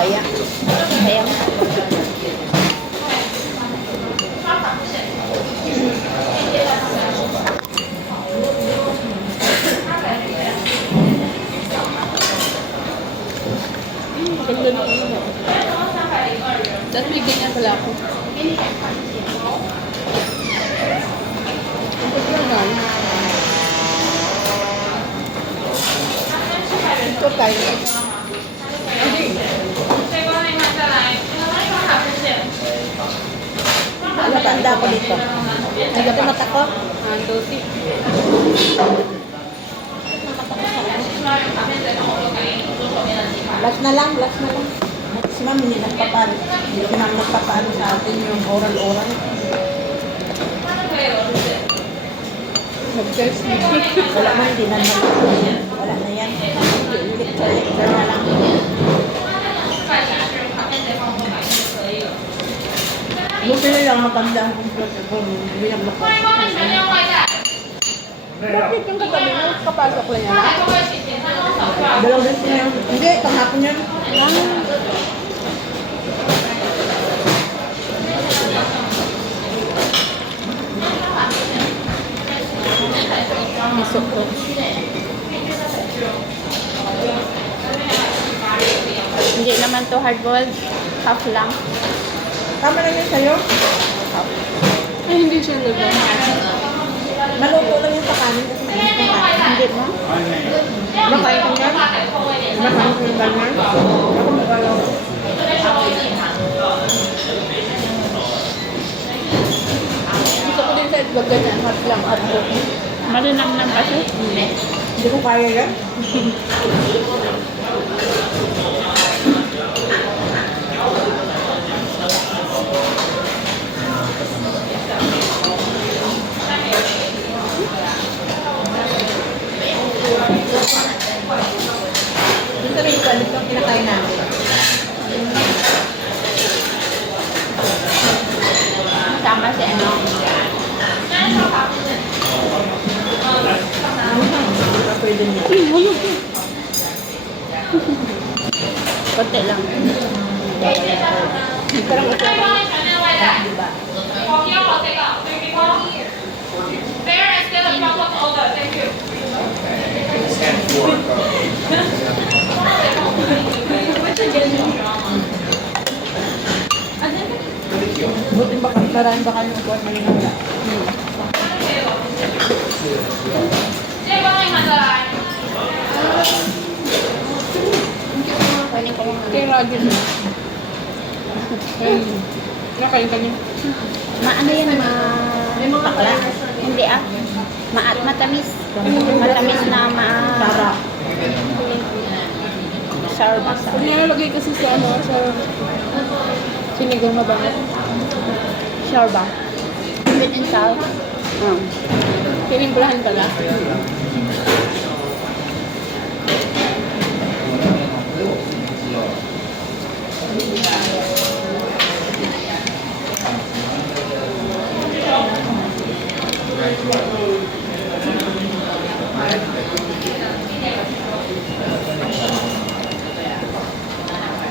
daya. Sayang. Ganda na ano. Dahil may ganyan pala ako. Ang paglaman. Ito tayo. Matanda ko dito. Nagdating mata ko. Duty. Last na lang, last na lang. Si ma'am, hindi nagpapalo. Si ma'am nagpapalo sa atin yung oral-oral. Mag-test me. Wala man, hindi na wala na yan. Lecture na lang. Buti na lang matanda ang computer ko. Hindi lang ako. Bakit yung katabi mo, kapasok lang yan? Dalawang beses na yun. Hindi, panghapon yan. Misok ko. Hindi naman to hard-boiled. Half lang. Tama lang yun sa'yo. Ay, hindi siya lubang. Maluto lang yung sa kanin kasi mainit yung kanin. Hindi mo? Makain ko yan. Makain ko yung ganyan. Ako magalaw. Gusto ko din sa itlog ganyan. Hot lang, hot book. Malinamnam kasi. Hindi ko kaya yan. Dito rin ito, ito ang kinakain namin. Tama si ano. Hindi pa pwede niya. Konti lang. Parang ito. Diba? Buti ba kantaran ba kayo buwan Manila? Kunin ko mga. Kaya radyo mo. Ayun. Nakain ka niya. Ano yan, pakla? Hindi ah. Matamis. Matamis na Tara. sour ba sa? Pag nilalagay kasi sa ano, sa sinigang na bangat. Sour ba? Sweet and sour. Tinimplahan pala.